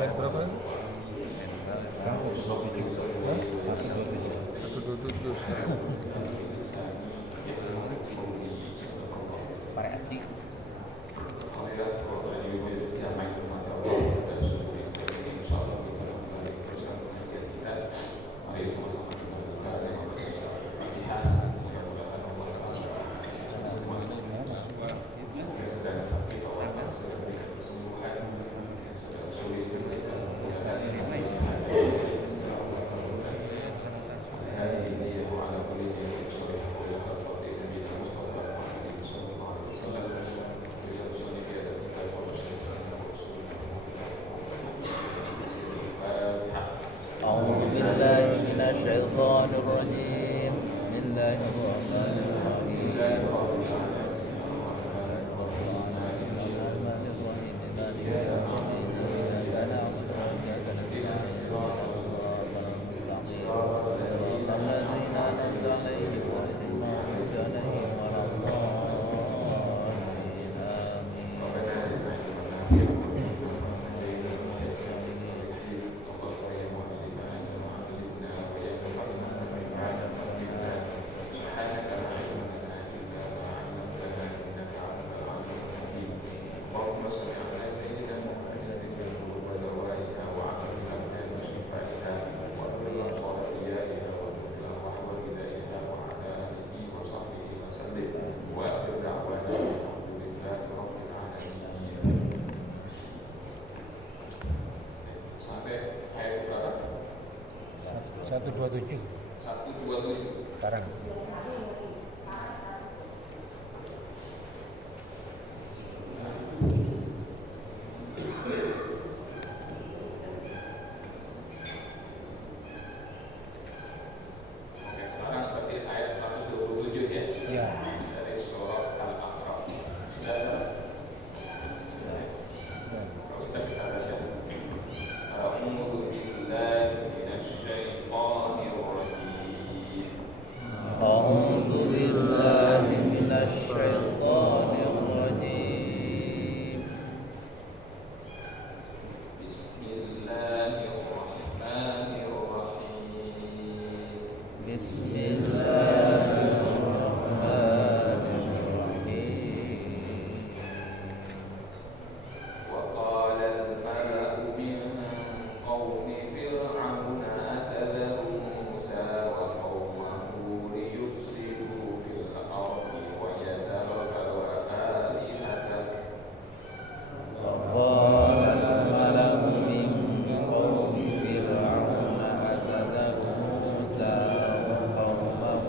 Ayat berapa? Hah? 127. Variasi. أعوذ بالله من الشيطان الرجيم. بسم الله الرحمن الرحيم. مالك يوم الدين إياك نعبد وإياك نستعين صراط المستقيم صراط الذين أنعمت عليهم غير المغضوب عليهم ولا الضالين آمين. Satu dua tujuh. Sekarang. أعوذ بالله من الشيطان الرجيم. بسم الله الرحمن الرحيم. بسم الله الرحمن الرحيم. وقال الملأ من قوم فرعون أتذر موسى وقومه ليفسدوا في الأرض ويذرك وآلهتك وقال الملأ من قوم فرعون أتذر موسى وقومه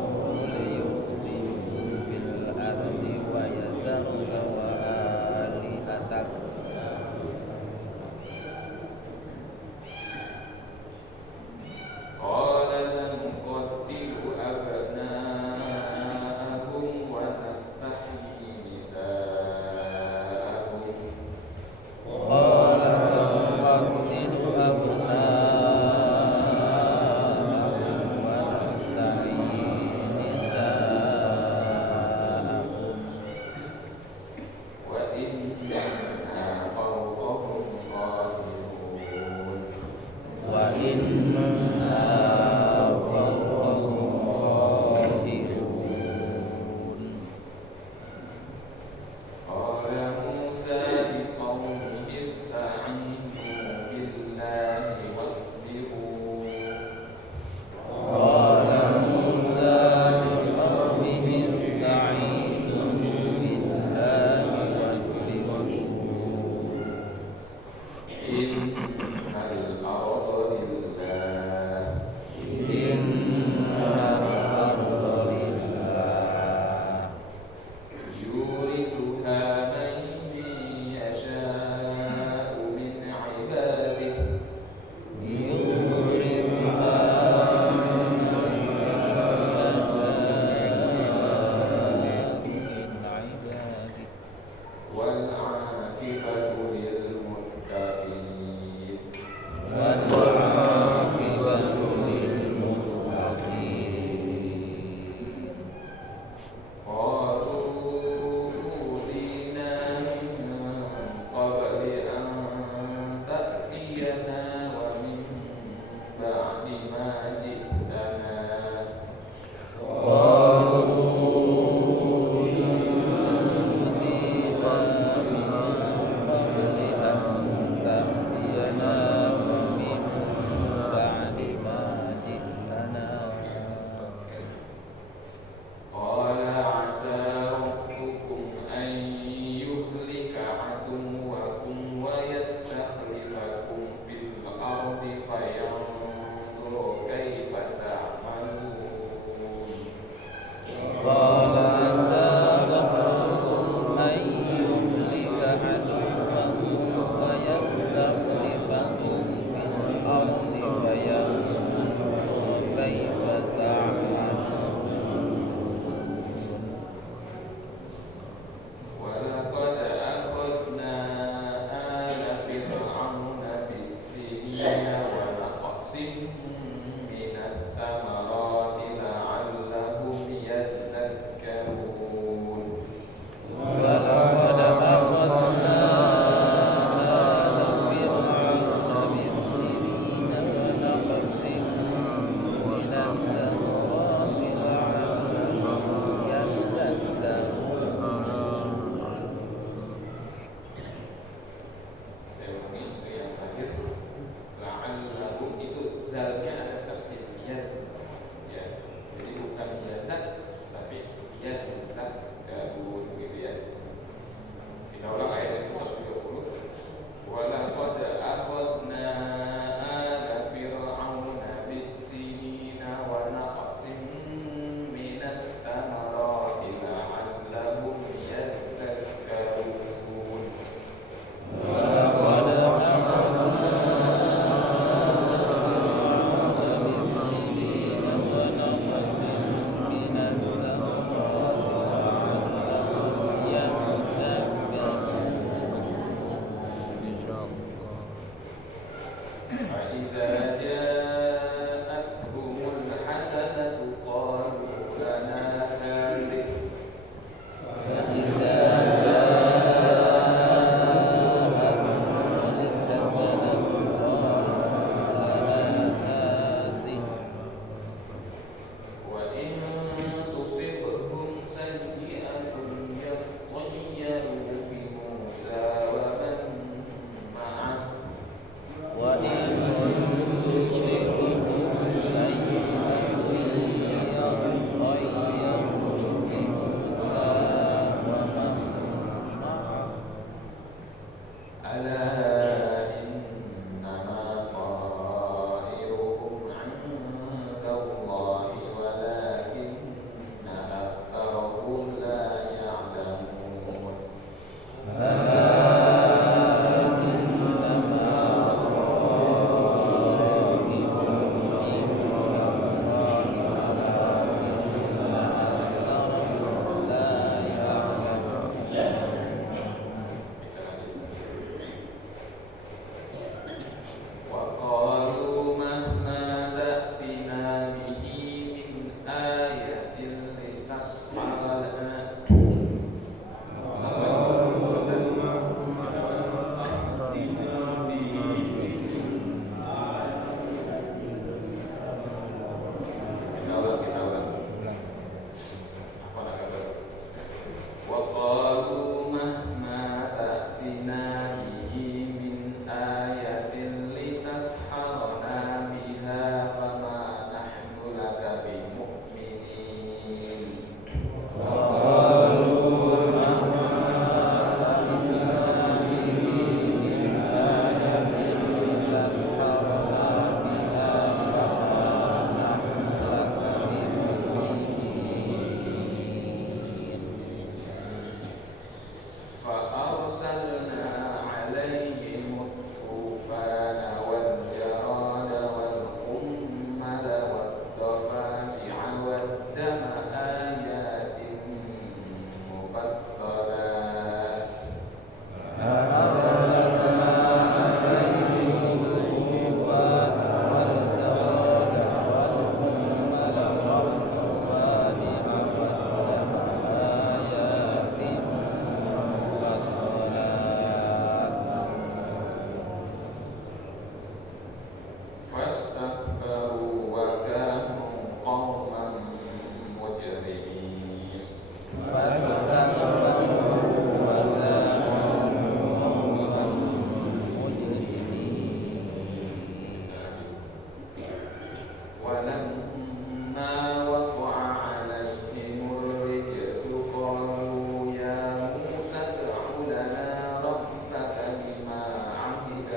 فلما وقع عليهم الرجس قالوا يا موسى ادع لنا ربك بما عهد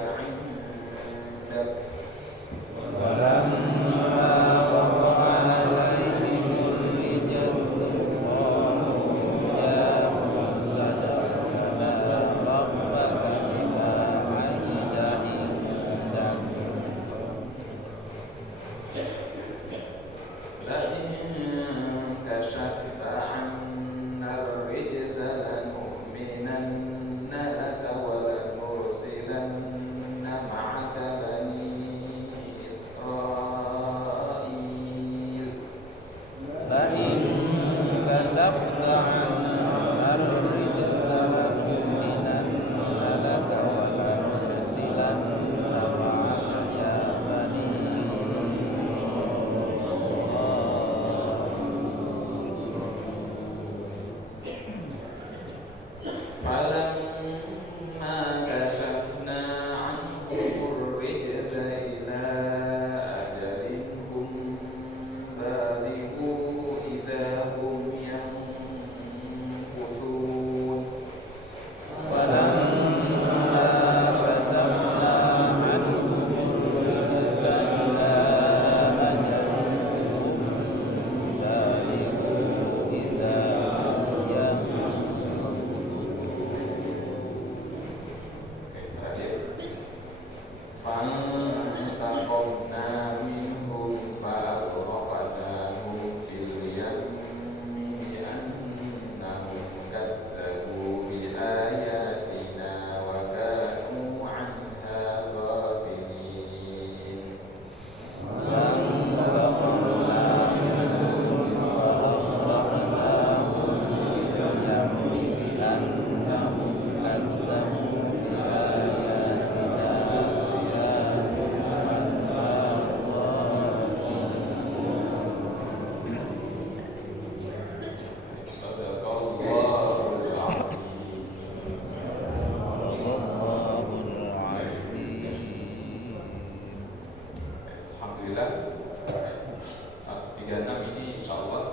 عندك كشفت عنا الرجز لنؤمنن لك ولنرسلن معك بني إسرائيل فإن كشفت عنا الرجس لنؤمنن لك ولنرسلن معك يا بني فلما كشفنا عنهم الرجز إلى أجل هم بالغوه إذا هم ينكثون فلما كشفنا عنهم الرجس إلى أجل هم بالغوه إذا هم فانتقمنا منهم فأغرقناهم في اليم بأنهم كذبوا بآياتنا وكانوا عنها غافلين فانتقمنا منهم فأغرقناهم في اليم بأنهم كذبوا بآياتنا وكانوا عنها غافلين. Sadaqallahul Azim. Allahul Azim. Alhamdulillah 136 ini insyaallah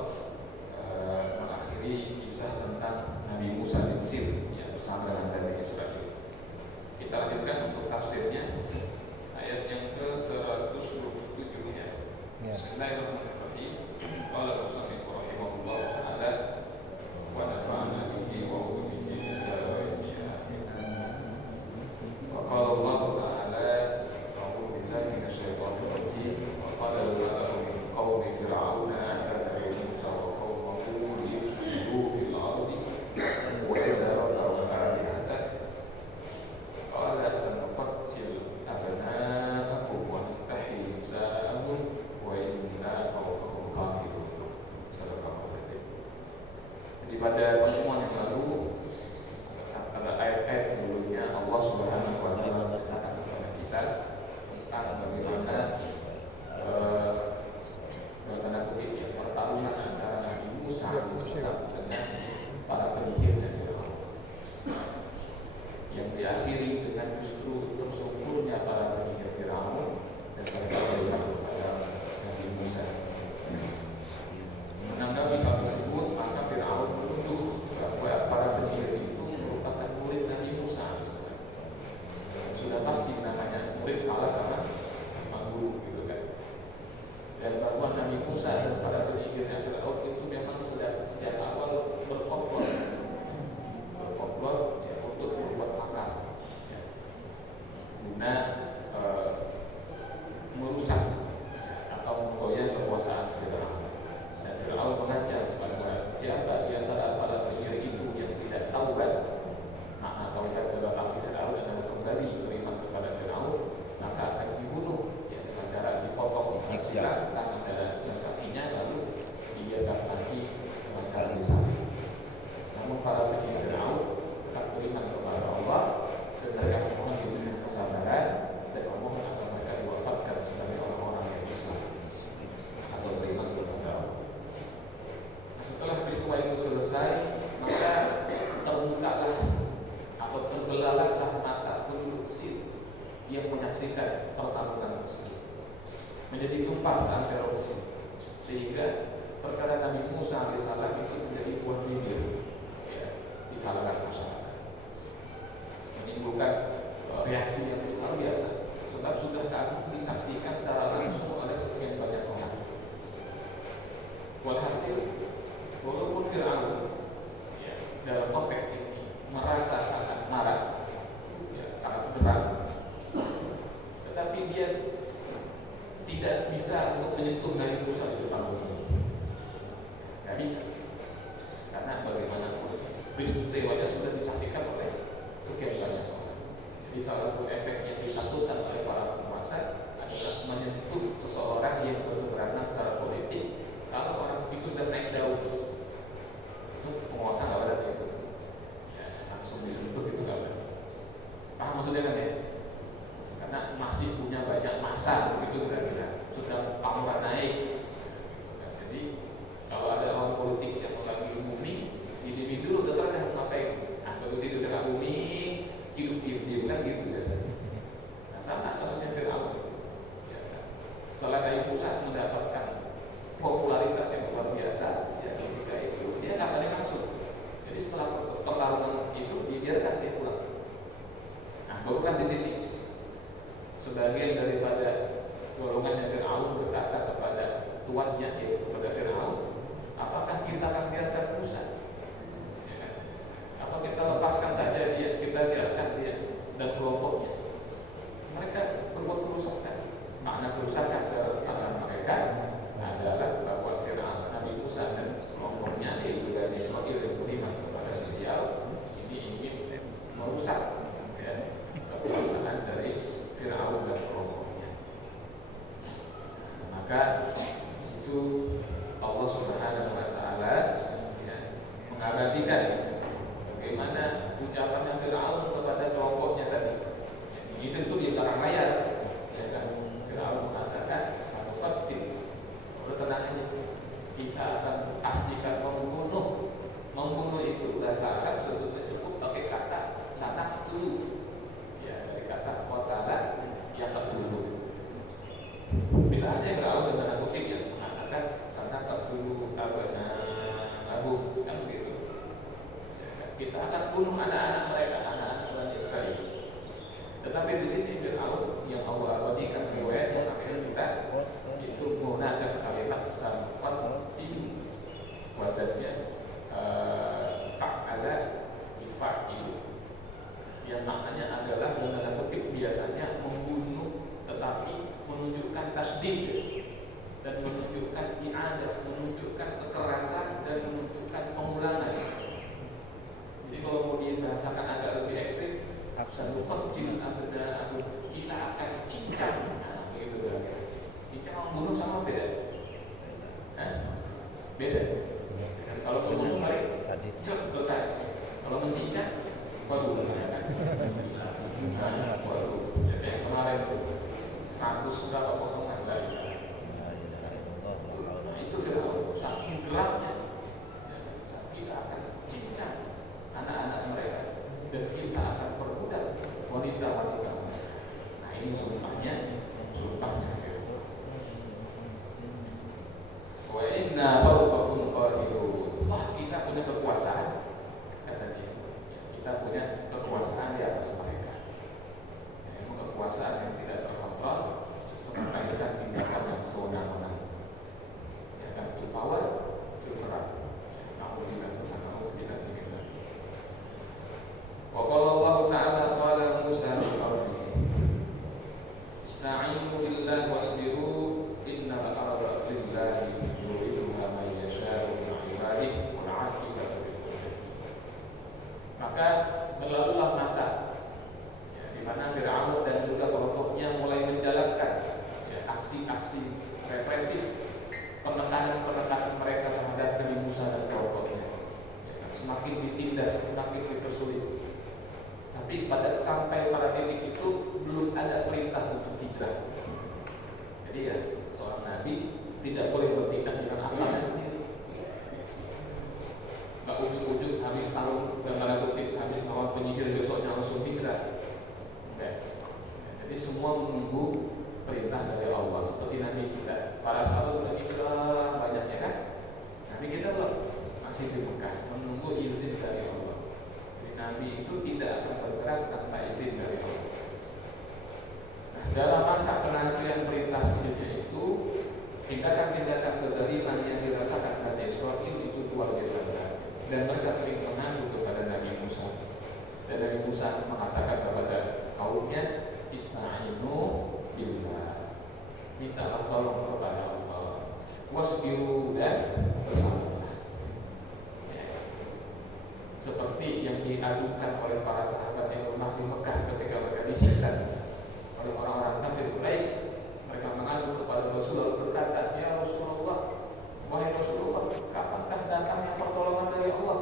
mengakhiri kisah tentang Nabi Musa bin Sir yang bersama dengan Bani Israel. Kita lanjutkan untuk tafsirnya ayat yang ke-127 ya. Ya. Bismillahirrahmanirrahim. Qala al-musannif rahimahullah ta'ala wa nafa'ana bihi wa ulumihi fid dharain amin. Wa qala Allah ta'ala a'udzu billahi minasyaitonir rajim wa qala al-mala'u min qaumi fir'auna atana Musa wa qaumahu liyufsidu fil ardi wa yadharu alihatak qala sanuqattil abna'akum wa nastahyi nisa'ahum wa inna fawqahum qahirun. Sadaqallahu adzim. Jadi pada pertemuan yang lalu pada ayat-ayat sebelumnya Allah Subhanahu wa taala mengatakan kepada kita tentang bagaimana tanda kutip ya pertarungan antara Nabi Musa alaihissalam dengan para penyihirnya Firaun yang diakhiri dengan justru tersungkurnya para penyihir Firaun dan mereka melihat kepada Nabi Musa. Menanggapi hal tersebut, maka Firaun menuduh bahwa para penyihir itu merupakan murid Nabi Musa alaihissalam. Sudah pasti namanya murid kalah sama guru gitu kan. Dan bahwa Nabi Musa dan para penyihirnya Firaun itu memang sejak awal berkomplot ya, untuk membuat makar ya, guna merusak atau menggoyang kekuasaan Firaun. Dan Firaun mengancam bahwa siapa di antara para penyihir itu yang tidak tahu kan makna tauhid dalam arti Firaun adalah kembali beriman kepada Firaun, maka akan dibunuh ya, dengan cara dipotong sikat tangan dan kakinya, lalu dia akan mati berseberangan secara politik, kalau orang itu sudah naik daun, itu penguasa nggak ada itu, ya, langsung disentuh itu nggak ada. Paham maksudnya kan ya? Karena masih punya banyak masa begitu kira-kira, sudah pamornya naik. Nah, jadi kalau ada orang politik yang lagi booming, didimin dulu terserah mau ngapain. Nah begitu udah nggak booming, hidup diem kan gitu biasanya. Nah sama kasusnya Fir'aun. Ya, kan? Setelah dari pusat mendapatkan popularitas yang luar biasa, ya ketika itu dia nggak ada masuk. Jadi setelah pertarungan itu dibiarkan dia pulang. Nah barulah di sini sebagian daripada golongan yang Fir'aun berkata kepada tuannya, yaitu kepada Fir'aun, apakah kita akan biarkan Musa? Ya kan? Apa kita lepaskan saja dia, kita biarkan dia dan kelompoknya? Mereka berbuat kerusakan. Makna kerusakan terhadap mereka adalah bahwa Fir'aun, Nabi Musa dan kelompoknya, yaitu dari Israel yang beriman kepada beliau, ini ingin merusak kekuasaan dari Fir'aun dan kelompoknya. Maka itu Allah Subhanahu wa Ta'ala ya, mengabadikan bagaimana ucapannya Fir'aun kepada kelompoknya tadi. Ini tentu di belakang layar, ya kan? Fir'aun mengatakan, "Sanufatil." Kalau tenang aja, kita akan pastikan membunuh. Membunuh itu bahasa Arab sebetulnya cukup pakai kata sanak dulu. Ya, dari kata qatala yang kedulu. Bisa aja Fir'aun dengan kutip yang mengatakan sanak dulu abu kan begitu. Ya, kan? Kita akan bunuh anak-anak mereka, anak-anak Bani Israel. Tetapi di sini Fir'aun yang Allah abadikan riwayatnya sampai kita itu menggunakan kalimat sanufatil, wazannya fa'ala yufa'il, yang maknanya adalah dalam kutip biasanya membunuh, tetapi menunjukkan tasdid dan menunjukkan i'adah, menunjukkan kekerasan dan menunjukkan pengulangan. Jadi kalau mau dibahasakan agak lebih ekstrim, sanufatil abda, kita akan cincang. Nah, begitu kan. Cincang membunuh sama beda? Beda. Kalau membunuh paling selesai. Kalau mencincang, waduh, ya kan? Waduh, jadi yang kemarin itu 100 berapa potongan dari nah, itu Fir'aun saking geraknya, ya, kita akan cincang anak-anak mereka dan kita akan perbudak wanita-wanita. Nah ini sumpahnya Fir'aun. Wa inna fawqakum qadirun. Wah, kita punya kekuasaan, kata dia. Kita punya kekuasaan di atas mereka. Ya, kekuasaan yang tidak terkontrol, melahirkan tindakan yang sewenang-wenang. Ya kan, itu power, itu perang. Alhamdulillah, alhamdulillah. Wa qala Allah Ta'ala qala Musa liqaumihi ista'inu billahi wasbiru innal arda lillahi yurithuha man yasha'u min 'ibadihi wal 'aqibatu lil muttaqin. Maka berlalulah masa ya, di mana Fir'aun dan juga kelompoknya mulai menjalankan ya, aksi-aksi represif, penekanan mereka terhadap Nabi Musa dan kelompoknya. Ya, semakin ditindas, semakin dipersulit. Tapi sampai pada titik itu belum ada perintah untuk hijrah. Jadi ya seorang nabi tidak boleh bertindak dengan akalnya sendiri. Gak ujuk-ujuk habis tahun dan tanda kutip habis lawan penyihir besoknya langsung hijrah. Jadi semua menunggu perintah dari Allah. Seperti Nabi kita, para sahabat lagi bilang banyaknya kan. Nabi kita masih di Mekah menunggu izin dari Allah. Nabi itu tidak akan bergerak tanpa izin dari Allah. Nah, dalam masa penantian perintah selanjutnya itu, tindakan-tindakan kezaliman yang dirasakan Bani Israil itu luar biasa berat. Dan mereka sering mengadu kepada Nabi Musa. Dan Nabi Musa mengatakan kepada kaumnya, Ista'inu billah, mintalah tolong kepada Allah, wasbiru dan bersabar. Seperti yang diadukan oleh para sahabat yang lemah di Mekah ketika mereka disiksa oleh orang-orang kafir Quraisy. Mereka mengadu kepada Rasul lalu berkata, "Ya Rasulullah, wahai Rasulullah, kapankah datangnya pertolongan dari Allah?"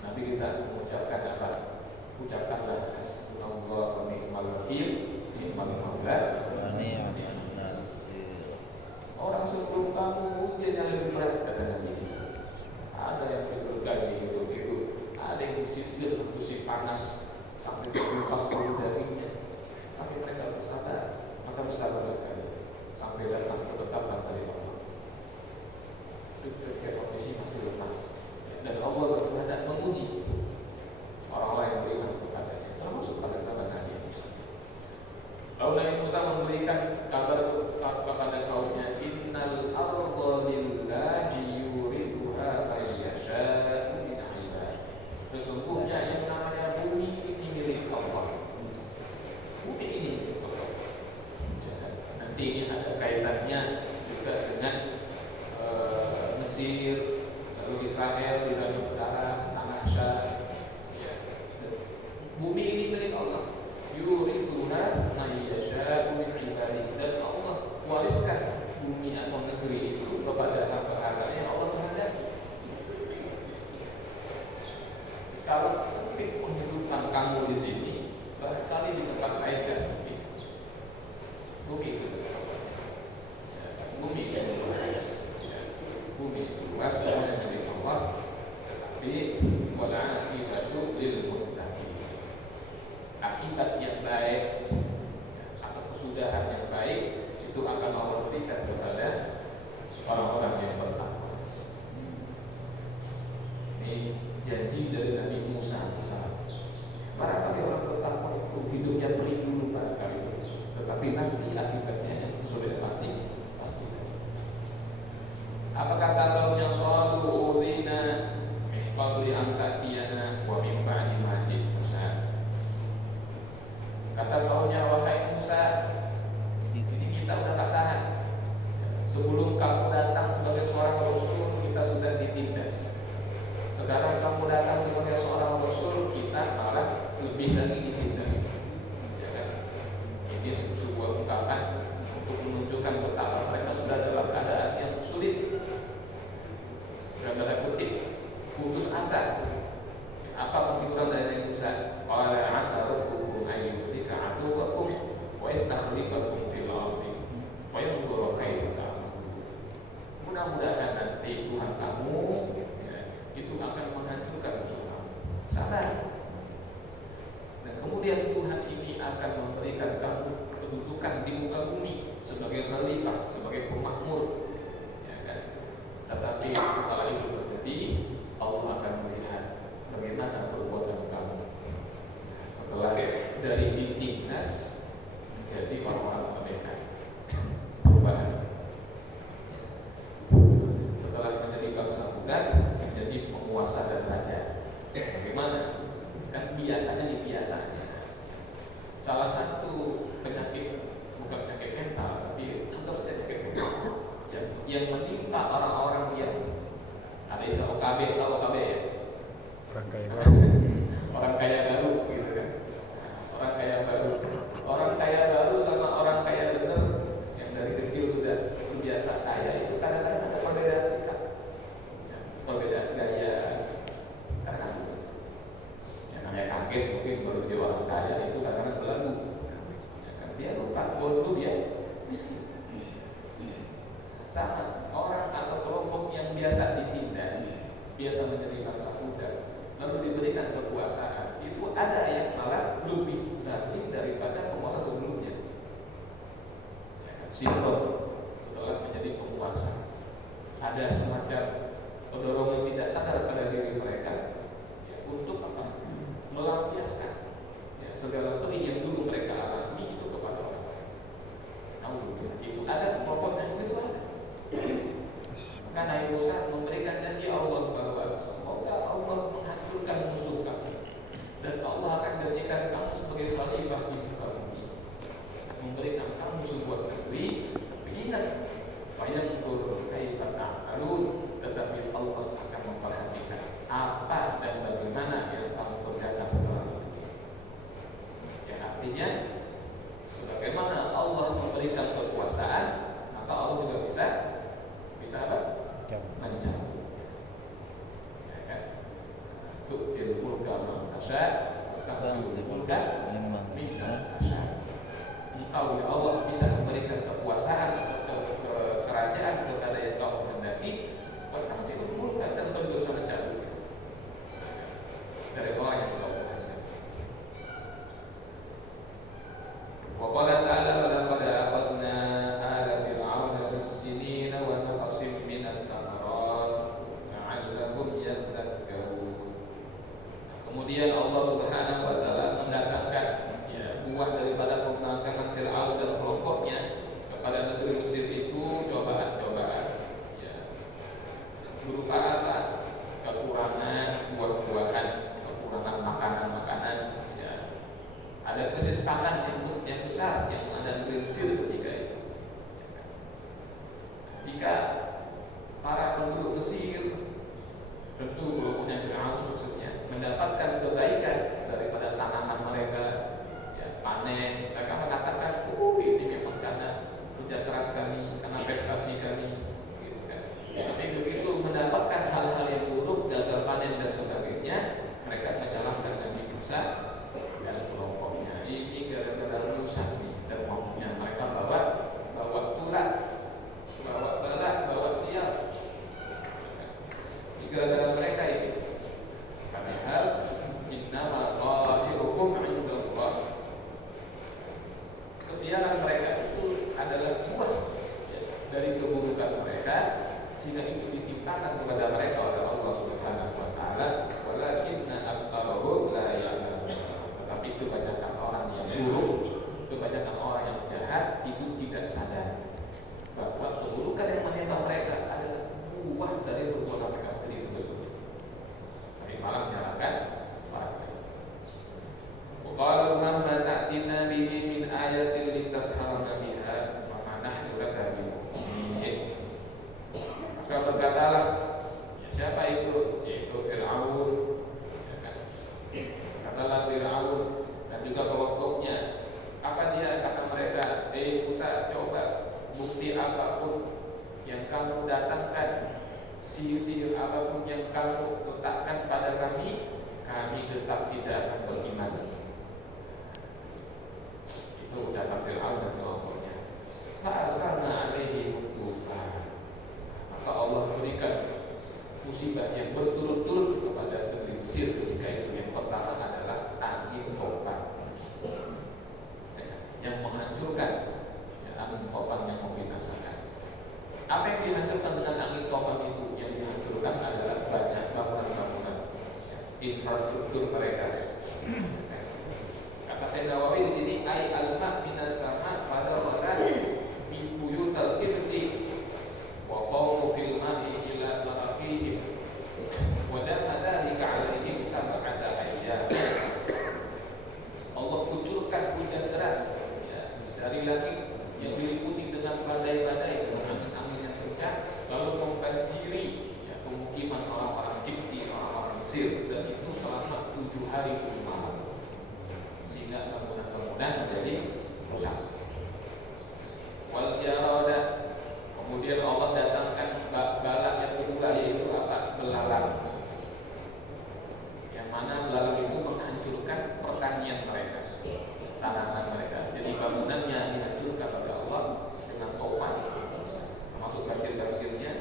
Nabi kita mengucapkan apa? Ucapkanlah hasbunallah wa ni'mal wakil, ni'mal maula. Orang sebelum kamu ujian yang lebih berat, kata Nabi. Ada yang bergaji gitu, ada yang disisir besi panas sampai terlepas bulu dagingnya, tapi mereka bersabar, maka bersabarlah kalian sampai datang ketetapan dari Allah. Itu ketika kondisi masih lemah, dan Allah berkehendak menguji orang-orang yang beriman kepadanya, termasuk pada zaman Nabi Musa. Lalu Nabi Musa memberikan kabar kepada kaumnya, innal arda lillahi yurithuha may yasha'u min 'ibadihi. Sesungguhnya yang namanya bumi ini milik Allah. Bumi ini milik Allah. Ya, nanti ini ada kaitannya juga dengan Mesir, lalu Israel di dalam sekarang tanah Syam. Ya. Bumi ini milik Allah. Yurithuha may yasha'u min 'ibadihi, dan Allah wariskan bumi atau negeri itu kepada hamba-hamba yang Allah kehendaki. Kalau sempit penghidupan kamu di sini, barangkali di tempat lain tidak sempit. Bumi itu bumi itu luas, bumi itu luas semuanya milik Allah. Tetapi wal'aqibatu lil muttaqin. Akibat yang baik atau kesudahan yang baik itu akan Allah berikan kepada orang-orang yang bertakwa. Ini janji dari Nabi Musa misalnya. Barangkali orang bertakwa itu hidupnya perih dulu barangkali, tetapi nanti akibatnya sudah pasti. Apa kata kaumnya? Qalu udhina min qabli an ta'tiyana wa min ba'di ma ji'tana. Kata kaumnya, wahai Musa, kita udah gak tahan. Sebelum kamu datang sebagai seorang rasul, kita sudah ditindas. Sekarang kamu datang sebagai seorang rasul, kita malah lebih lagi ditindas. Ya kan? Ini sebuah ungkapan untuk menunjukkan betapa mereka sudah dalam keadaan yang sulit. Dalam tanda kutip, putus asa. Apa penghiburan dari Musa? Qala asa rabbukum an yudrika aduwakum wa yastakhlifakum fil ardi fayanzura kaifa ta'malun. Mudah-mudahan nanti Tuhan kamu itu akan menghancurkan musuh kamu. Sabar. Dan kemudian Tuhan ini akan memberikan kamu kedudukan di muka bumi sebagai khalifah, sebagai pemakmur. Ya kan? Tetapi setelah itu terjadi, Allah akan melihat bagaimana perbuatan kamu. Setelah dari ditindas menjadi orang-orang merdeka, perubahan. Setelah menjadi bangsa budak, menjadi penguasa dan raja. Bagaimana? Kan biasanya dibiasanya. Salah satu penyakit, bukan penyakit mental, tapi anggap saja penyakit mental yang menimpa orang-orang yang ada istilah OKB, tahu OKB ya? Orang kaya baru. Orang kaya baru, gitu kan? Orang kaya baru, orang kaya baru sama orang kaya bener yang dari kecil sudah terbiasa kaya itu kadang-kadang ada perbedaan sikap, perbedaan gaya. Karena yang namanya kaget mungkin baru jadi orang kaya itu kadang-kadang berlagu. Ya kan? Dia lupa dulu dia miskin. Sama orang atau kelompok yang biasa ditindas, biasa menjadi bangsa budak, lalu diberikan kekuasaan, itu ada yang malah lebih zalim daripada penguasa sebelumnya. Simbol setelah menjadi penguasa, ada semacam dorongan tidak sadar pada diri mereka ya, untuk apa? Melampiaskan ya, segala perih yang dulu mereka alami itu kepada orang lain. Nah, itu ada kelompok yang begitu ada. Maka Nabi Musa memberikan janji Allah bahwa semoga Allah menghancurkan musuh kamu dan Allah akan jadikan kamu sebagai khalifah di muka bumi, memberikan kamu sebuah negeri. Ingat, fayanzur kaifa ta'malun, tetapi Allah akan memperhatikan apa dan bagaimana yang kamu kerjakan setelah itu. Yang artinya, sebagaimana Allah memberikan kekuasaan, taat kepada yang kau kehendaki, maka masih kumpulkan dan kau bisa mencabut dari orang yang kau kehendaki. Wa qala ta'ala wa laqad akhadna ala fir'auna bis-sinina wa naqsim minas samarat la'allahum yadhakkarun. Kemudian Allah Subhanahu wa taala mendatangkan buah daripada pembangkangan Fir'aun dan kelompoknya kepada negeri Mesir itu cobaan-cobaan, berupa apa? Kekurangan buah-buahan, kekurangan makanan-makanan, ada krisis pangan yang besar yang ada di Mesir ketika itu. Jika para penduduk Mesir, tentu kelompoknya Fir'aun maksudnya, mendapatkan kebaikan daripada tanaman mereka, panen, mereka mengatakan, ini memang karena kerja keras kami, karena prestasi kami, gitu kan. Tapi begitu mendapatkan hal-hal yang buruk, gagal panen dan sebagainya, mereka menyalahkan Nabi Musa dan kelompoknya. Ini gara-gara Musa dan kelompoknya. Mereka bawa tulah, bawa balak, bawa sial. Ini gara-gara mereka itu. Padahal innama qadiruhum 'indallah. Kesialan mereka itu adalah buah dari keburukan mereka, sehingga itu ditimpakan kepada mereka oleh Allah Subhanahu wa taala. Walakinna aktsarahum la ya'lamun. Tetapi kebanyakan orang yang buruk, kebanyakan orang yang jahat itu tidak sadar bahwa keburukan yang menimpa mereka adalah buah dari perbuatan mereka sendiri sebetulnya. Tapi malah menyalahkan mereka. Qalu mahma ta'tina bihi min ayatin litasharna biha fama nahnu laka bimu'minin. Maka berkatalah, siapa itu? Yaitu Fir'aun, katalah Fir'aun dan juga kelompoknya. Apa dia kata mereka? Musa, coba bukti apapun yang kamu datangkan, sihir-sihir apapun yang kamu letakkan pada kami tetap tidak akan beriman. Itu ucapan Fir'aun dan kelompoknya. Fa'arsalna 'alaihim tufan. Maka Allah berikan musibah yang berturut-turut kepada negeri Mesir ketika itu. Yang pertama adalah angin topan yang menghancurkan, angin topan yang membinasakan. Apa yang dihancurkan dengan angin topan itu? Yang dihancurkan adalah banyak bangunan-bangunan, infrastruktur mereka. Kata Syekh Nawawi di sini, ai al-ma' minas sama' pada orang min buyutal qibti wa qawmu fil ma'i ila maraqihim wa dama dzalika 'alaihim sab'ata ayyam. Allah kucurkan hujan deras dari langit yang diliputi dengan badai-badai, dengan angin-angin yang kencang, lalu membanjiri pemukiman orang-orang Qibti, orang-orang Mesir, dan itu selama 7 hari 7 malam, sehingga bangunan-bangunan menjadi rusak. Wal jarada, kemudian Allah datangkan balak yang kedua, yaitu apa? Belalang. Yang mana belalang itu menghancurkan pertanian mereka, tanaman mereka. Jadi bangunannya dihancurkan oleh Allah dengan topan, termasuk banjir-banjirnya,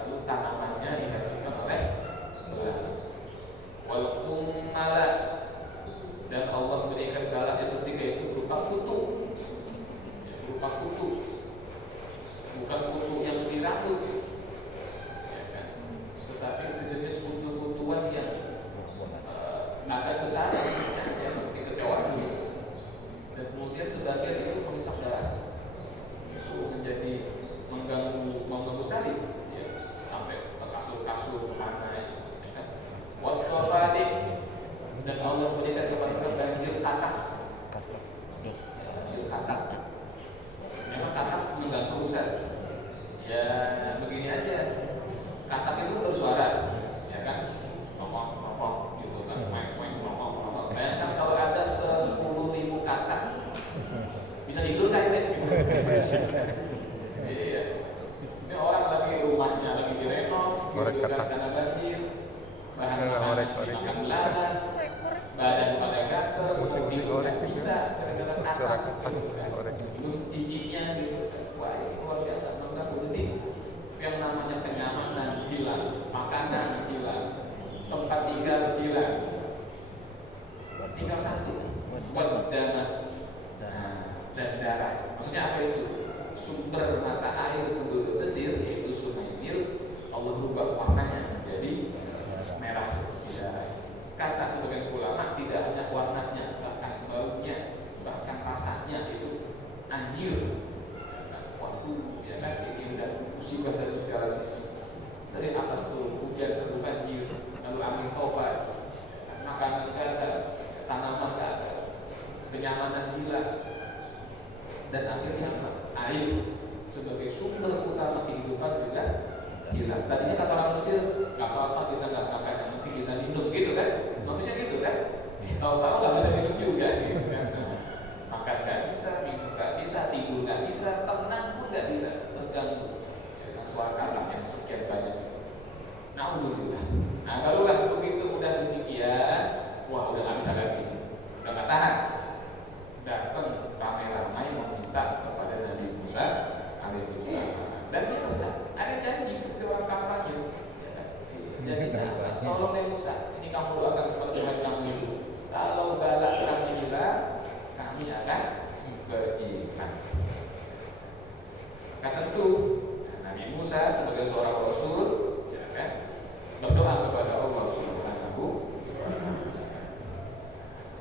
lalu tanamannya dihancurkan oleh belalang. Wal kummala, dan Allah berikan balak yang ketiga itu berupa kutu, bukan kutu yang di rambut, tetapi sejenis kutu-kutuan yang agak besar, seperti kecoa, dan kemudian sebagian itu mengisap darah, itu menjadi mengganggu sekali, sampai kasur-kasur lantai. Waktu fadik, dan Allah berikan kepada kita banjir katak. Banjir katak. Memang katak mengganggu Ustaz. Ya begini aja. Katak itu bersuara, ya kan? Ngomong gitu kan, ngomong. Bayangkan kalau ada 10.000 katak, bisa tidur kan ini? Iya. Ini orang lagi rumahnya lagi direnov, gitu kan, karena banjir. Bahan makanan dimakan belalang, badan pada gatel, tidur nggak bisa gara-gara katak, belum giginya gitu. Wah ini luar biasa mengganggu. Jadi segala sisi. Dari atas turun hujan atau banjir, lalu angin topan, makanan nggak ada, tanaman nggak ada, kenyamanan hilang, dan akhirnya apa? Air sebagai sumber utama kehidupan juga hilang. Tadinya kata orang Mesir, nggak apa-apa kita nggak makan, yang penting bisa minum gitu kan? Manusia gitu kan? Tahu-tahu nggak bisa minum juga, gitu kan? Makan nggak bisa, minum nggak bisa, tidur nggak bisa, tenang pun nggak bisa, terganggu dengan suara kata yang sekian banyak. Alhamdulillah. Nah barulah begitu udah demikian, wah udah nggak bisa lagi, udah nggak tahan. Datang ramai-ramai meminta kepada Nabi Musa alaihissalam. Dan biasa ada janji setelah kampanye. Jadi tolong Nabi Musa, ini kamu doakan kepada Tuhan kamu itu. Kalau galak kami hilang, kami akan beriman. Maka tentu Nabi Musa sebagai seorang Rasul, ya kan, berdoa kepada Allah Subhanahu wa ta'ala.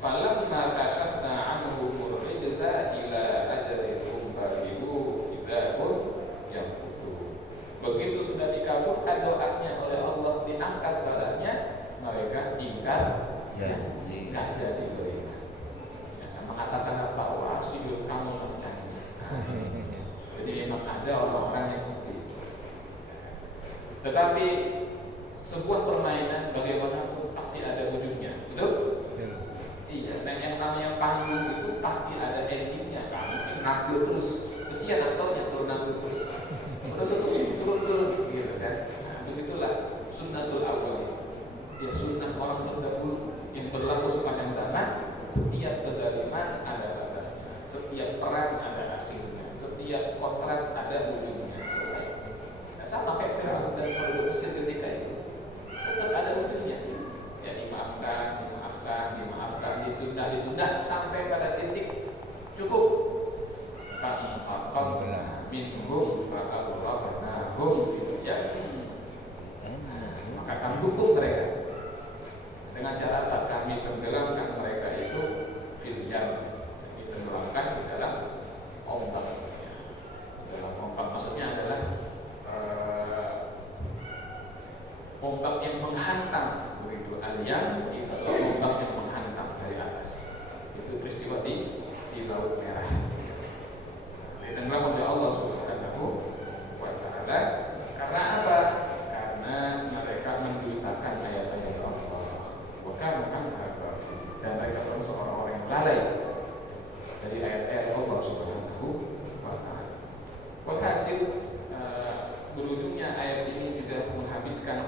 Falamma kashafna anhum rijza ila ajalihim balighu idahum yanfusu. Begitu sudah dikabulkan doanya oleh Allah, diangkat badannya, mereka ingkar janji, nggak jadi beriman. Mengatakan apa? Wah, sujud kamu mencanis. Jadi memang ada orang-orang yang seperti itu. Tetapi sebuah permainan bagaimanapun pasti ada ujungnya, betul? Iya, dan yang namanya panggung itu pasti ada endingnya. Kamu mungkin nampil terus, kesian aktornya suruh nampil terus. Udah turun, gitu kan? Nah, begitulah sunnatul awal. Ya sunnah orang terdahulu yang berlaku sepanjang zaman. Setiap kezaliman ada batasnya, setiap perang ada akhirnya, setiap kontrak ada ujungnya, selesai. Nah, sama kayak Firaun dan penduduk Mesir ketika itu, tetap ada ujungnya. Ya dimaafkan, ditunda sampai pada titik cukup. Fa'aqamna minhum fa'aghraqnahum fil yam. Maka kami hukum mereka dengan cara apa? Kami tenggelamkan mereka itu fil yam, ditenggelamkan di dalam ombak. Dalam ombak maksudnya adalah ombak yang menghantam, begitu. Al-yam itu adalah ombak yang menghantam dari atas. Itu peristiwa di Laut Merah. Ditenggelam oleh Allah Subhanahu wa ta'ala. Karena apa? Karena mereka mendustakan ayat-ayat Allah. Bukan dan mereka termasuk orang-orang yang lalai dari ayat-ayat Allah Subhanahu wa ta'ala. Walhasil berujungnya ayat ini juga menghabiskan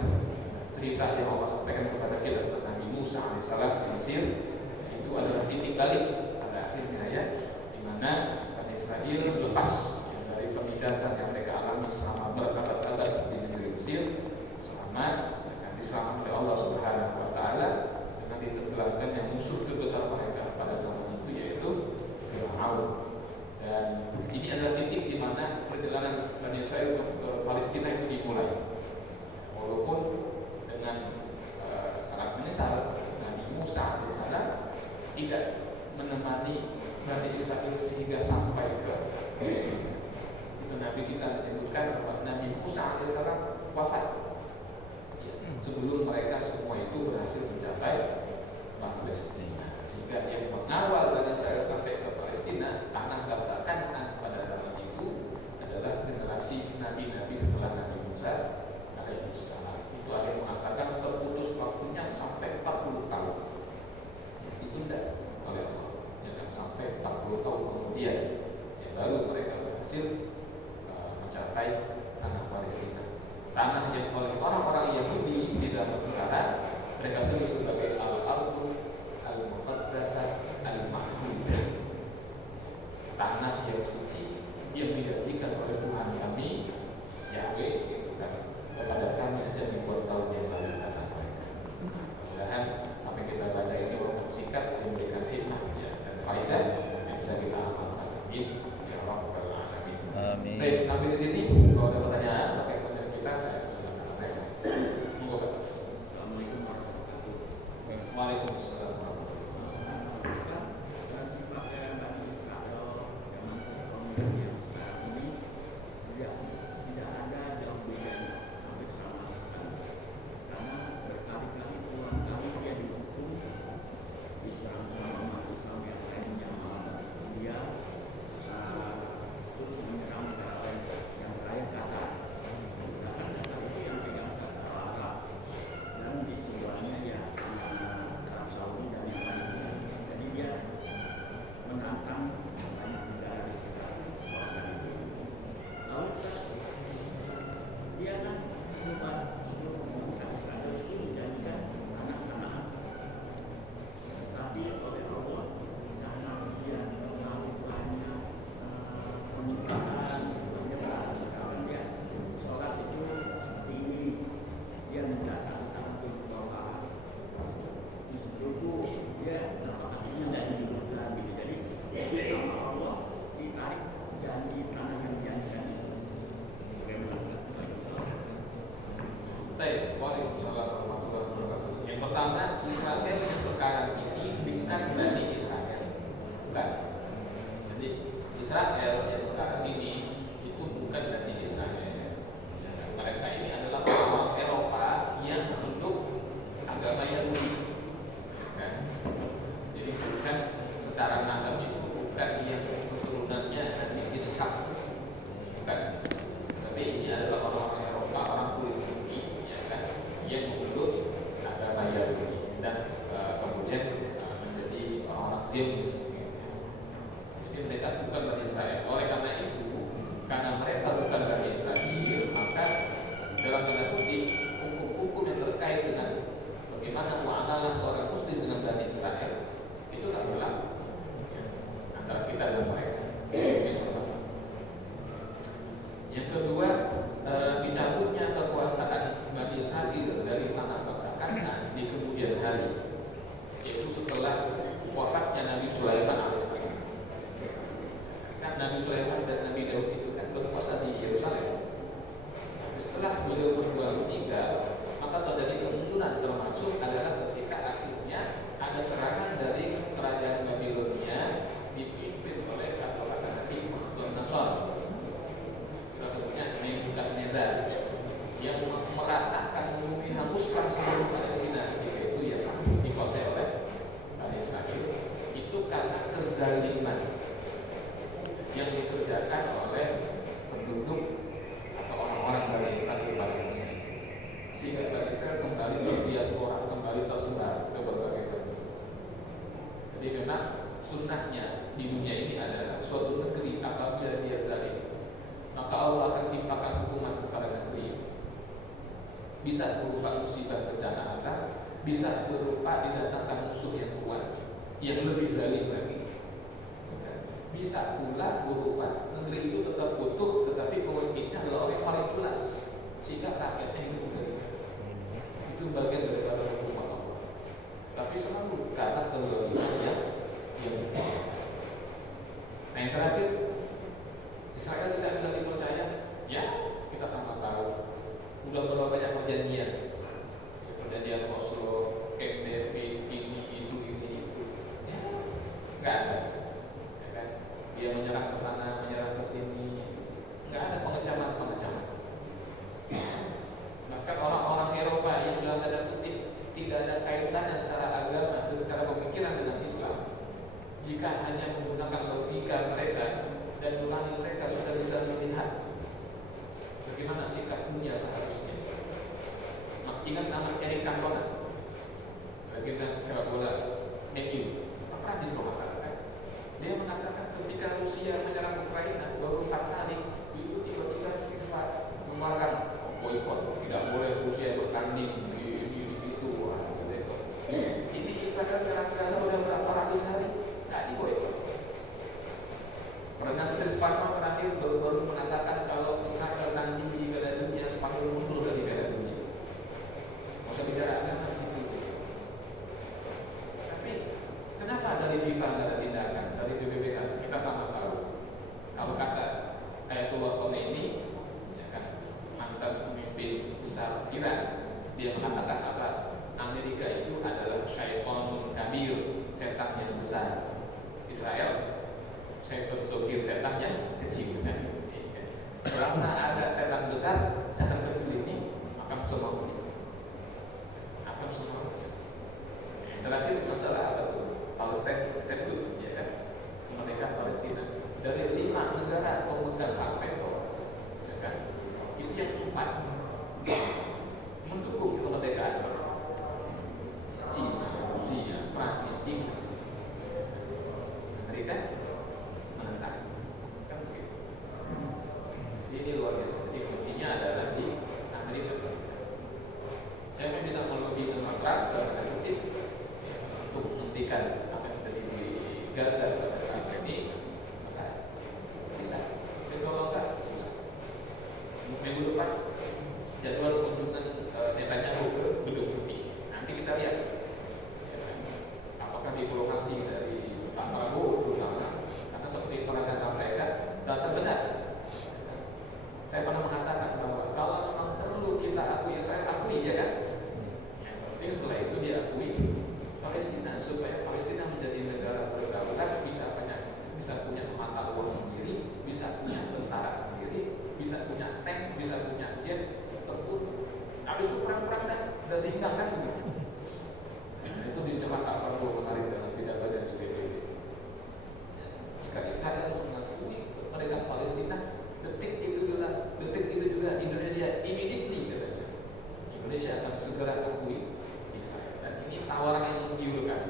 cerita yang Allah sampaikan kepada kita tentang Nabi Musa alaihissalam di Mesir. Itu adalah titik balik pada akhirnya ya, di mana Bani Israel lepas dari penindasan yang mereka alami selama berabad-abad di negeri Mesir, selamat akan diselamatkan oleh Allah Subhanahu wa ta'ala dengan ditenggelamkan yang musuh terbesar mereka pada zaman itu, yaitu Firaun. Dan ini adalah titik di mana perjalanan Bani Israel ke Palestina itu dimulai. Walaupun dengan sangat menyesal, Nabi Musa alaihissalam tidak menemani Bani Israel sehingga sampai ke Palestina. Itu Nabi kita menyebutkan bahwa Nabi Musa alaihissalam wafat sebelum mereka semua itu berhasil mencapai Palestina. Sehingga yang mengawal Bani Israel sampai ke Palestina, tanah bangsa Kanaan pada zaman itu adalah generasi nabi-nabi setelah Nabi Musa alaihissalam. Itu ada yang mengatakan terputus waktunya sampai 40 tahun. Ditunda oleh Allah, ya kan, sampai 40 tahun kemudian ya baru mereka berhasil mencapai tanah Palestina. Tanah yang oleh orang-orang Yahudi di zaman sekarang mereka sebut sebagai al-ardu al-muqaddasah al-mahmudah, tanah yang suci yang dijanjikan oleh Tuhan kami Yahweh, itu kan, kepada kami sejak ribuan tahun yang lalu, kata mereka. Mudah-mudahan apa yang kita baca ini walaupun singkat memberikan hikmah ya, dan faedah yang bisa kita amalkan. Amin ya rabbal alamin. Amin. Baik, sampai di sini. Kalau ada pertanyaan terkait dengan kita, saya persilakan. Monggo Pak. Assalamualaikum warahmatullahi wabarakatuh. Baik, Waalaikumsalam warahmatullahi wabarakatuh. Yang pertama, Israel yang sekarang ini bukan Bani Israel, bukan. Jadi Israel yang sekarang ini itu bukan Bani Israel. Mereka ini adalah orang Eropa yang memeluk agama Yahudi. Kan? Jadi bukan secara nasab itu bukan yang keturunannya Nabi Ishak, bukan. Tapi ini adalah orang-orang Eropa, orang kulit putih, ya kan, yang memeluk agama Yahudi dan kemudian menjadi orang-orang Zionis. Jadi mereka bukan Bani Israel. Oleh karena itu, karena mereka bukan Bani Israel, maka dalam tanda kutip hukum-hukum yang terkait dengan bagaimana muamalah seorang Muslim dengan Bani Israel itu tak berlaku antara kita dan mereka. Yang kedua, dicabutnya kekuasaan Bani Israel dari tanah bangsa Kanaan di kemudian hari, yaitu setelah wafatnya Nabi Sulaiman alaihissalam. Kan Nabi Sulaiman dan Nabi Daud itu kan berkuasa di Yerusalem. Setelah beliau berdua meninggal, maka terjadi kemunduran, termasuk adalah ketika akhirnya ada serangan dari kerajaan Babilonia dipimpin oleh kata-kata Nabi Nasr. Nebukadnezar yang meratakan menghanguskan seluruh Palestina ketika itu yang dikuasai oleh Bani Israel itu karena kezaliman yang dikerjakan oleh penduduk atau orang-orang Bani Israel pada masa itu, sehingga Bani Israel kembali berdiaspora, kembali tersebar ke berbagai tempat. Jadi memang sunnahnya di dunia ini adalah suatu negeri apabila dia zalim, maka Allah akan timpakan hukuman kepada negeri. Bisa berupa musibah bencana alam, bisa berupa didatangkan musuh yang kuat, yang lebih zalim lagi. Bisa pula berupa negeri itu tetap utuh, tetapi pemimpinnya adalah orang yang paling jelas, sehingga rakyatnya hidup menderita. Itu bagian daripada hukum Allah. Tapi selalu karena kezaliman yang dikerjakan. Nah yang terakhir, Israel tidak bisa dipercaya. Ya, kita sama tahu. Udah berapa banyak perjanjian, perjanjian Oslo, Camp David, ini itu. Ya, nggak ada. Ya kan? Dia menyerang ke sana, menyerang ke sini. Nggak ada pengecaman. Bahkan orang-orang Eropa yang dalam tanda kutip tidak ada kaitannya secara agama dan secara pemikiran dengan Islam, jika hanya menggunakan logika mereka dan nurani mereka sudah bisa melihat bagaimana sikap dunia seharusnya. Ingat nama Eric Cantona, legenda sepak bola MU, Prancis kalau nggak salah kan? Dia mengatakan ketika Rusia menyerang Ukraina baru 4 kali, itu tiba-tiba FIFA mengeluarkan boikot, tidak boleh Rusia bertanding ini itu, boikot. Ini Israel menyerang Gaza udah berapa ratus hari, nggak diboikot. Perdana Menteri Spanyol terakhir baru mengatakan kalau Israel nanti di Piala Dunia, Spanyol mundur dari Piala Dunia. Nggak usah bicara agama di situ. Tapi kenapa dari FIFA nggak ada tindakan, dari PBB kan? Kita sama tahu. Kalau kata Ayatollah Khomeini, ya kan, mantan pemimpin besar Iran, dia mengatakan apa? Amerika itu adalah syaitonun kabir, setan yang besar. Israel setan sokir, setan yang kecil kan? Karena ada setan besar, setan kecil ini akan semua terakhir masalah apa tuh? Palestina, statehood, ya kan? Kemerdekaan Palestina. Dari 5 negara pemegang hak veto, ya kan? Itu yang 4 mendukung kemerdekaan Palestina. Cina, Rusia, Prancis, Inggris, Amerika menentang. Kan begitu. Ini luar biasa. Jadi kuncinya adalah di segera akui Israel. Dan ini tawaran yang menggiurkan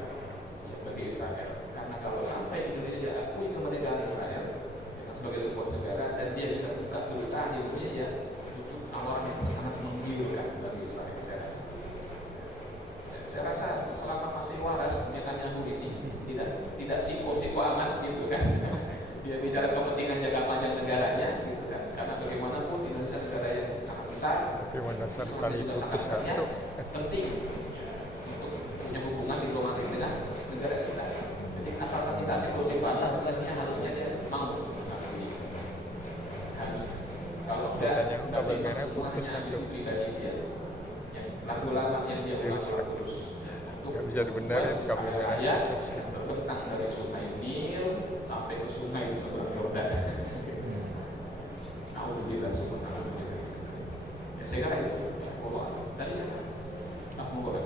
ya, bagi Israel. Karena kalau sampai Indonesia akui kemerdekaan Israel sebagai sebuah negara dan dia bisa buka kedutaan di Indonesia, itu tawaran yang sangat menggiurkan bagi Israel. Saya rasa selama masih waras Netanyahu ini tidak siko-siko amat gitu kan. Dia bicara kepentingan jangka panjang negaranya gitu kan. Karena bagaimanapun Indonesia negara yang sangat besar, Tapi mendasar Israel kali juga putus sangat banyak, satu. penting untuk punya hubungan diplomatik dengan negara kita. Jadi asalkan tidak siko-siko amat, sebenarnya harusnya dia mau mengakui. Harus. Kalau enggak, Kabel merah semua putus hanya satu. disiplin dari dia. Yang lagu lama yang dia ulang terus. Nggak bisa dibenerin kabel merah ya putus. terbentang dari Sungai Nil sampai ke sungai di seberang Yordan. Alhamdulillah subhanallah. Ya saya kira itu. Ya, Allah. Tadi saya aku boleh.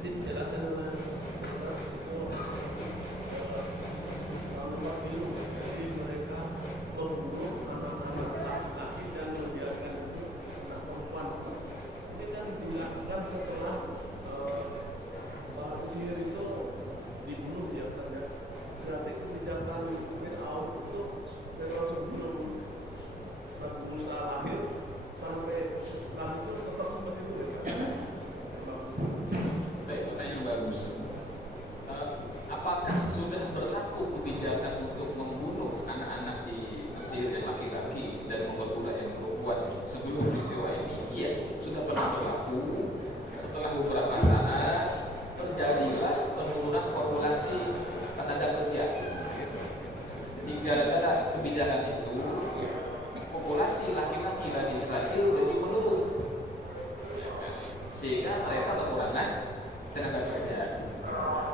Jadi penjelasan mereka membunuh anak-anak laki-laki dan membiarkan anak perempuan. Ini kan dilakukan setelah Mesir itu dibunuh ya kan ya. Berarti kebijakan Fir'aun itu memang sebelum Nabi Musa lahir sampai setelah itu tetap seperti itu ya. Pertanyaan bagus. Apakah sudah berlaku kebijakan untuk membunuh anak-anak di Mesir yang laki-laki dan memperbudak yang perempuan sebelum peristiwa ini? Iya, sudah pernah berlaku. Setelah beberapa saat terjadilah penurunan populasi tenaga kerja. Jadi gara-gara kebijakan itu, populasi laki-laki dari Israel lebih menurun, ya kan? Sehingga mereka kekurangan tenaga kerja.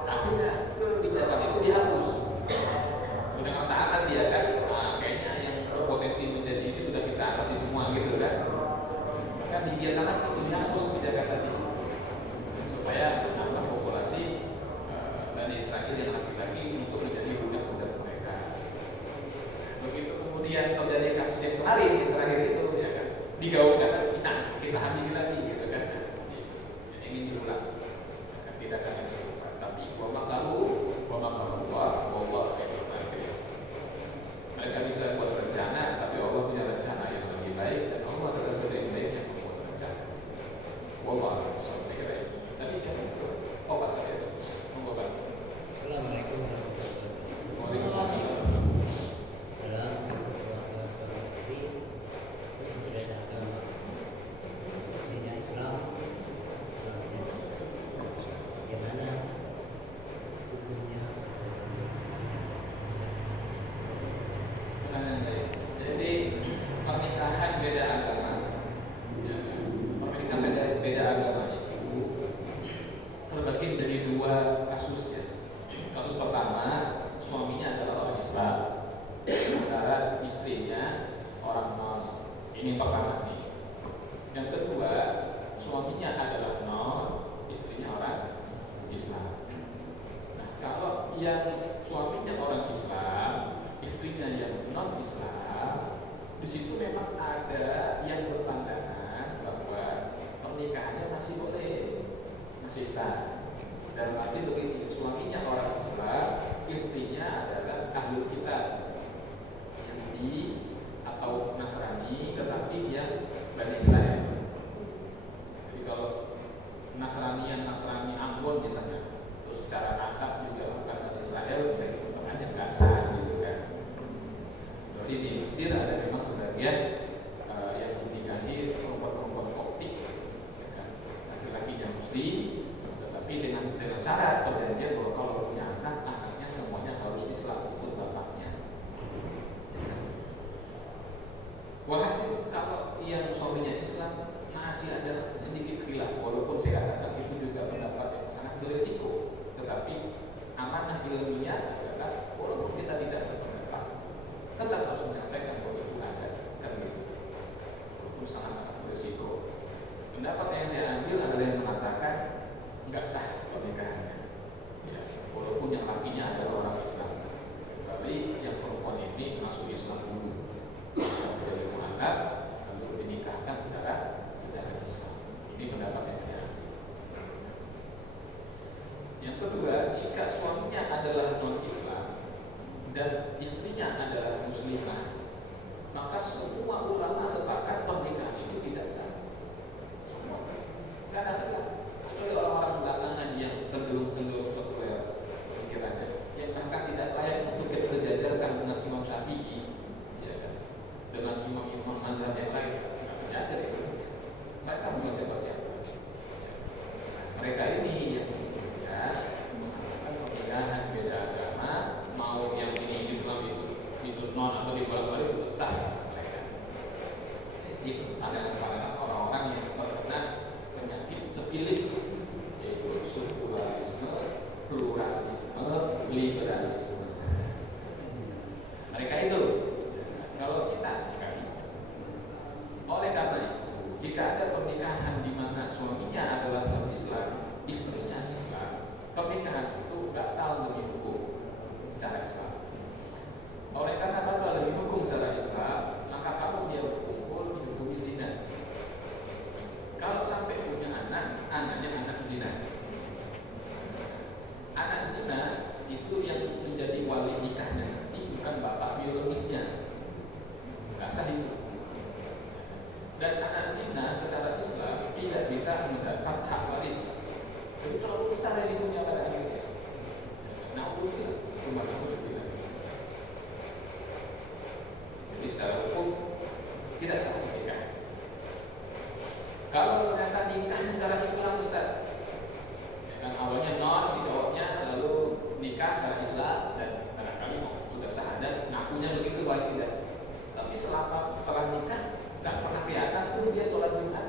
Akhirnya kebijakan itu dihapus. Sudah seakan dia kan, kayaknya yang berpotensi menjadi ini sudah kita atasi semua gitu kan. Maka dibiarkan itu dihapus kebijakan tadi supaya menambah populasi Bani Israel yang laki-laki untuk menjadi budak-budak mereka. Begitu kemudian terjadi kasus yang terakhir itu ya kan, digaungkan nah, kita habisi lagi gitu kan. Nah, seperti itu. Jadi ingin diulang. Tidak akan yang serupa. Tapi wa Allah khairul makirin. Mereka bisa buat rencana, tapi Allah punya rencana yang lebih baik dan Allah adalah sebaik-baik yang membuat rencana. Wallah, saya kira itu. Tadi siapa? Oh, Pak saya itu. Monggo Pak. Assalamualaikum warahmatullahi wabarakatuh. Waalaikumsalam. Dalam berbeda agama, beda Islam, bagaimana hukumnya? Jadi pernikahan beda agama, ya, pernikahan beda agama itu terbagi dari dua kasus ya. Kasus pertama, suaminya adalah orang Islam, sementara istrinya orang non. Ini yang pertama nih. Yang kedua, suaminya adalah non, istrinya orang Islam. Nah, kalau yang suaminya orang Islam, istrinya yang non Islam, di situ memang ada yang berpandangan bahwa pernikahannya masih boleh, masih sah. Dalam arti begini, suaminya orang Islam, istrinya adalah ahlul kitab, Yahudi atau Nasrani, tetapi yang Bani Israel. Jadi kalau Nasrani Ambon misalnya, terus secara nasab juga bukan Bani Israel, kita itu aja nggak sah gitu kan. Jadi di Mesir ada memang sebagian yang menikahi perempuan-perempuan Koptik, ya kan? Laki-lakinya Muslim, tetapi dengan syarat perjanjian bahwa kalau punya anak, anaknya semuanya harus Islam ikut bapaknya. Walhasil kalau yang suaminya Islam masih ada sedikit khilaf, walaupun saya katakan itu juga pendapat yang sangat beresiko, tetapi amanah ilmiah adalah walaupun kita tidak sependapat, tetap harus menyampaikan bahwa itu ada, kan gitu. Walaupun sangat-sangat beresiko. Pendapat yang saya ambil adalah yang mengatakan nggak sah pernikahannya, ya, walaupun yang lakinya adalah orang Islam, kecuali yang perempuan ini masuk Islam dulu. Dari mu'alaf semua ulama sepakat pernikahan itu tidak sah. Semua. Nggak ada khilaf. Kecuali orang-orang belakangan yang cenderung sekuler pikirannya, yang bahkan tidak layak untuk kita sejajarkan dengan Imam Syafi'i, ya kan? Dengan imam-imam mazhab yang lain, nggak sejajar itu. Mereka bukan siapa-siapa. Mereka ini yang mengatakan pernikahan beda agama, mau yang ini Islam itu non atau dibolak-balik itu sah mereka. Jadi ada orang-orang yang terkena penyakit sepilis, yaitu sekularisme, pluralisme, liberalisme. Mereka itu, kalau kita nggak bisa. Oleh karena itu, jika ada pernikahan di mana suaminya adalah non-Islam, istrinya Islam, pernikahan itu batal demi hukum secara Islam. Oleh karena batal demi hukum secara Islam, maka kalau dia berkumpul dihukumi zina. Kalau sampai punya anak, anaknya anak zina. Anak zina itu yang menjadi wali nikahnya nanti bukan bapak biologisnya. Nggak sah itu. Dan anak zina secara Islam tidak bisa mendapat hak waris. Jadi terlalu besar resikonya pada akhirnya. Naudzubillah, cuma naudzubillah. Jadi secara hukum tidak sah nikah. Kalau ternyata nikahnya secara Islam, Ustaz, ya kan awalnya non si cowoknya, lalu nikah secara Islam dan barangkali sudah syahadat, ngakunya begitu baik tidak. Tapi setelah nikah nggak pernah kelihatan tuh dia sholat Jumat.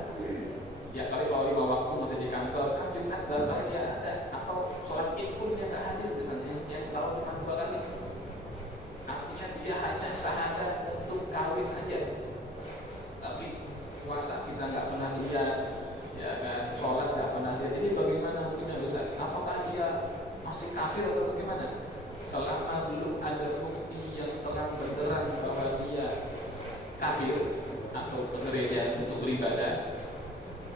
Ya kali kalau 5 waktu masih di kantor, kan Jumat baru dia ada. Atau sholat Id pun dia nggak hadir misalnya, yang setahun cuma 2 kali. Artinya dia hanya syahadat untuk kawin aja. Tapi puasa kita nggak pernah lihat, ya kan, sholat nggak pernah lihat. Jadi bagaimana hukumnya Ustaz? Apakah dia masih kafir atau bagaimana? Selama belum ada bukti yang terang benderang bahwa dia kafir atau ke gereja untuk beribadah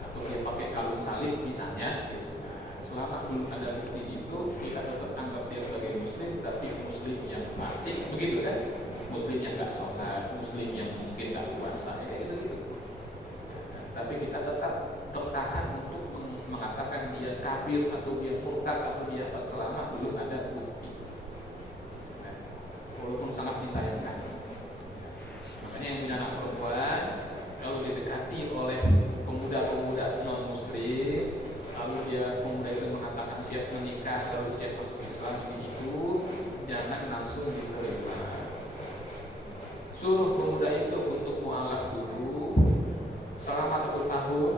atau dia pakai kalung salib misalnya, selama belum ada bukti itu kita tetap anggap dia sebagai muslim, tapi muslim yang fasik, begitu kan? Muslim yang nggak sholat, muslim yang mungkin nggak puasa, ya itu. Tapi kita tetap tertahan untuk mengatakan dia kafir atau dia murtad atau dia selama belum ada bukti. Nah, walaupun sangat disayangkan. Makanya yang punya anak perempuan kalau didekati oleh pemuda-pemuda non-muslim, lalu pemuda itu mengatakan siap menikah, lalu siap masuk Islam, itu jangan langsung diterima. Suruh pemuda itu untuk mu'alaf dulu selama 1 tahun,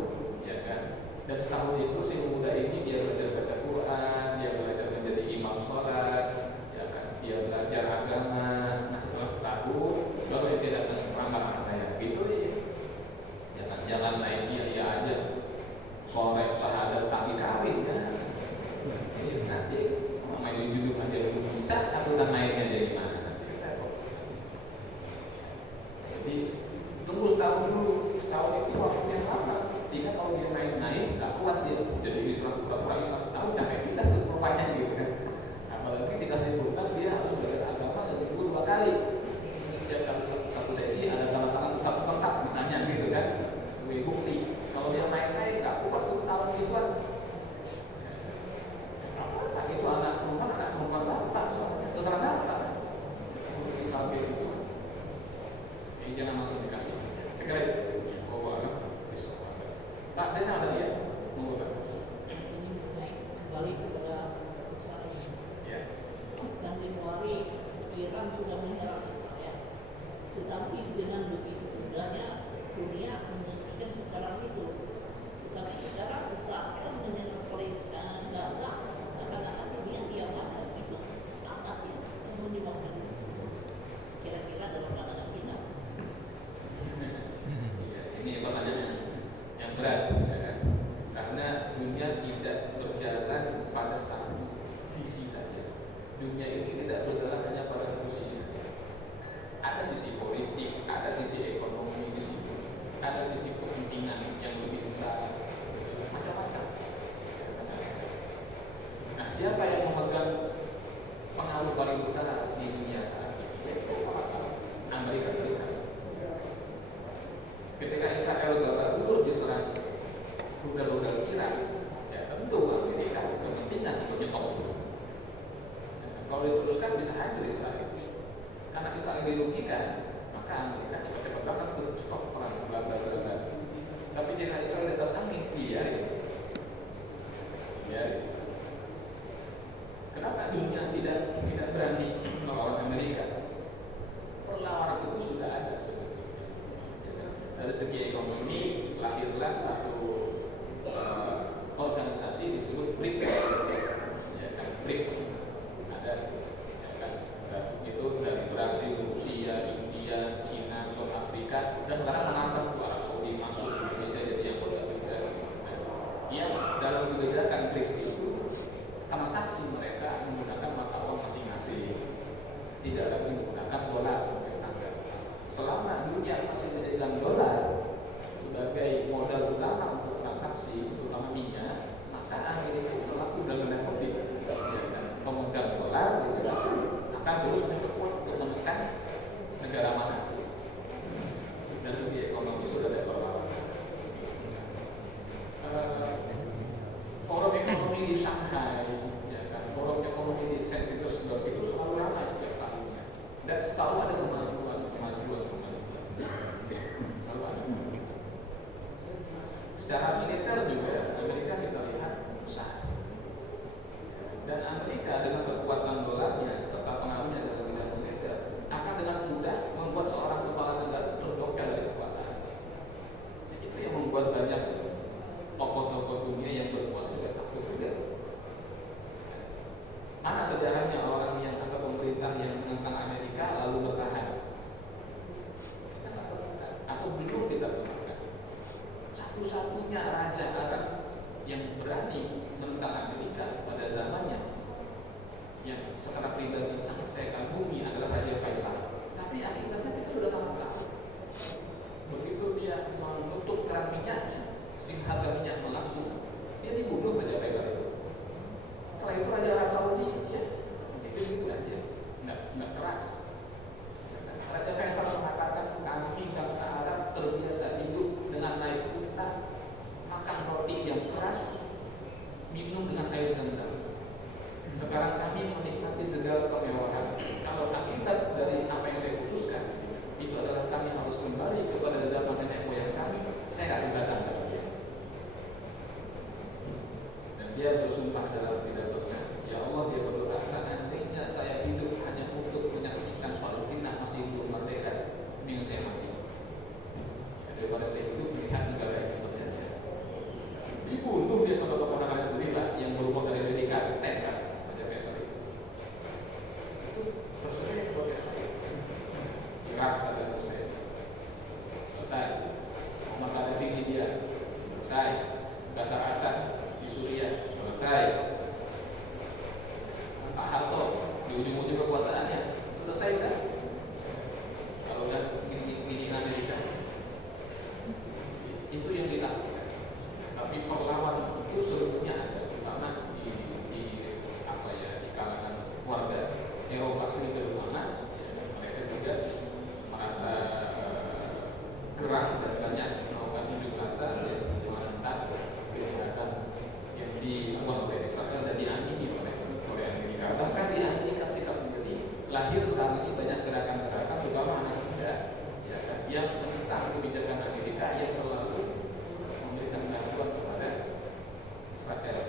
ya kan? Dan setahun itu si pemuda ini dia belajar baca Quran, dia belajar menjadi imam sholat, ya kan? Dia belajar agama. Nah setelah setahun baru dia datang melamar saya, gitu ya kan? Jangan main dia aja sore syahadat pagi kawin ya. Nanti main judul aja belum bisa, aturan mainnya dari mana? Jadi tunggu setahun dulu, setahun itu waktu yang lama, sehingga kalau dia main-main nggak kuat dia jadi Islam, pura-pura Islam setahun capek kita tuh rupanya gitu kan. Apalagi dikasih hutang dia harus belajar agama seminggu 2 kali, setiap kali satu sesi ada tanda tangan ustaz setempat misalnya gitu kan, sebagai bukti. Kalau dia main-main nggak kuat setahun gituan. Nah, itu anak perempuan bapak soalnya terserah bapak. Islam itu. Ini jangan langsung dikasih. Segera Pak, saya ada dia. Monggo Pak. Kembali kepada Israel. Ya. Dan Januari Iran sudah menyerang Israel. Tetapi dengan begitu mudahnya dunia menyaksikan sekarang itu. Tetapi sekarang Israel menyerang Palestina Gaza, seakan-akan dunia diamankan itu. Apa sih yang menyebabkan kira-kira dalam pandangan kita? Ini pertanyaan yang berat, ya kan? Karena dunia tidak berjalan pada satu sisi saja. Dunia ini tidak berjalan hanya pada satu sisi saja. Ada sisi politik, ada dari segi ekonomi lahirlah satu organisasi disebut BRICS, ya kan, BRICS ada, ya kan, itu dari Brazil, Rusia, India, Cina, South Afrika, dan sekarang menambah tuh Arab Saudi masuk, Indonesia jadi anggota juga. Ya dalam kebijakan BRICS itu transaksi mereka menggunakan mata uang masing-masing, tidak lagi menggunakan dolar sebagai standar. Selama dunia masih menjadikan dolar sebagai modal utama untuk transaksi, terutama minyak, maka Amerika selaku dalam politik pemegang dolar akan terus memperkuat untuk menekan negara mana. Dari segi ekonomi sudah ada perlawanan. Forum ekonomi di Shanghai, ya kan, forum ekonomi di Saint Petersburg itu selalu ramai setiap tahunnya, dan selalu ada kemajuan. Selalu ada. Secara militer juga Amerika kita lihat besar, dan Amerika dengan kekuatan dolarnya serta pengaruhnya dalam bidang militer akan dengan mudah membuat seorang kepala negara terdongkar dari kekuasaan. Itu yang membuat banyak tokoh-tokoh dunia yang berkuasa juga takut juga. Mana sejarahnya orang yang atau pemerintah yang menentang Amerika lalu bertahan? Kita nggak temukan atau belum kita temukan. Satu-satunya raja Arab yang berani menentang Amerika pada zamannya, yang secara pribadi sangat saya kagumi, adalah Raja Faisal. Tapi akibatnya kita sudah sama tahu. Begitu dia menutup keran minyaknya, sehingga harga minyak melambung, dia dibunuh Raja Faisal itu. Setelah itu Raja Arab Saudi, ya itu aja, nggak keras. Raja Faisal mengatakan, kami bangsa Arab terbiasa hidup dengan naik unta, makan roti yang keras, minum dengan air zam-zam. Sekarang kami menikmati segala kemewahan. Kalau akibat dari apa yang saya putuskan itu adalah kami harus kembali kepada zaman nenek moyang kami, saya nggak keberatan dengan dia. Dan dia bersumpah dalam pidatonya, ya Allah, dia berdoa, seandainya saya hidup hanya untuk menyaksikan Palestina masih hidup merdeka, mending saya mati. Daripada saya hidup melihat negara itu terjadi. Dibunuh dia sama keponakannya sendiri lah, yang berumur dari Amerika, Ted. Selesai Irak Saddam Hussein, selesai. Muhammad Gaddafi di Libya, selesai. Bashar Assad di Suriah, selesai. Pak Harto di ujung-ujung kekuasaannya, selesai kan? Kalau udah gini Amerika, itu yang dilakukan. Tapi perlawanan itu sebetulnya ada, terutama di kalangan warga Eropa sendiri, terutama mereka juga merasa gerah dan banyak melakukan unjuk rasa menentang kejahatan yang dilakukan oleh Israel dan diamini oleh Amerika. Bahkan di Amerika Serikat sendiri lahir sekarang ini banyak gerakan-gerakan, terutama anak muda, ya kan, yang menentang kebijakan Amerika yang selalu memberikan bantuan kepada Israel.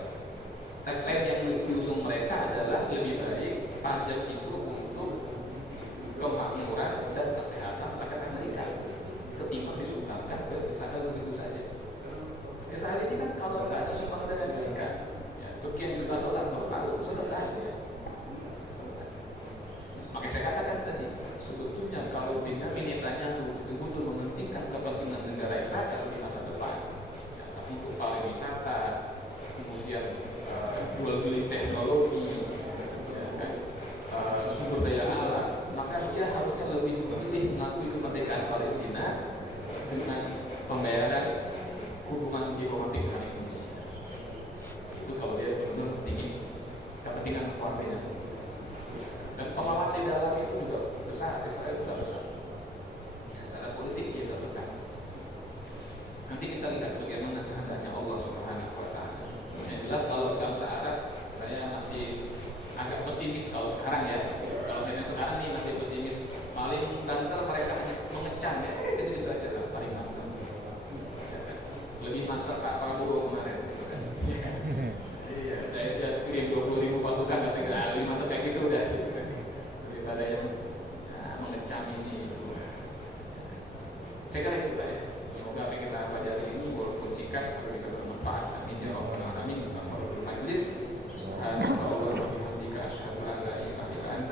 Tagline yang diusung mereka adalah lebih baik pajak itu untuk kemakmuran dan kesehatan rakyat Amerika ketimbang disumbangkan ke Israel begitu saja. Israel ini kan kalau nggak ada sumbangan dari Amerika, ya, sekian juta dolar berlalu, selesai. Ya. Selesai. Makanya saya katakan tadi, sebetulnya kalau Benjamin Netanyahu betul-betul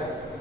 ada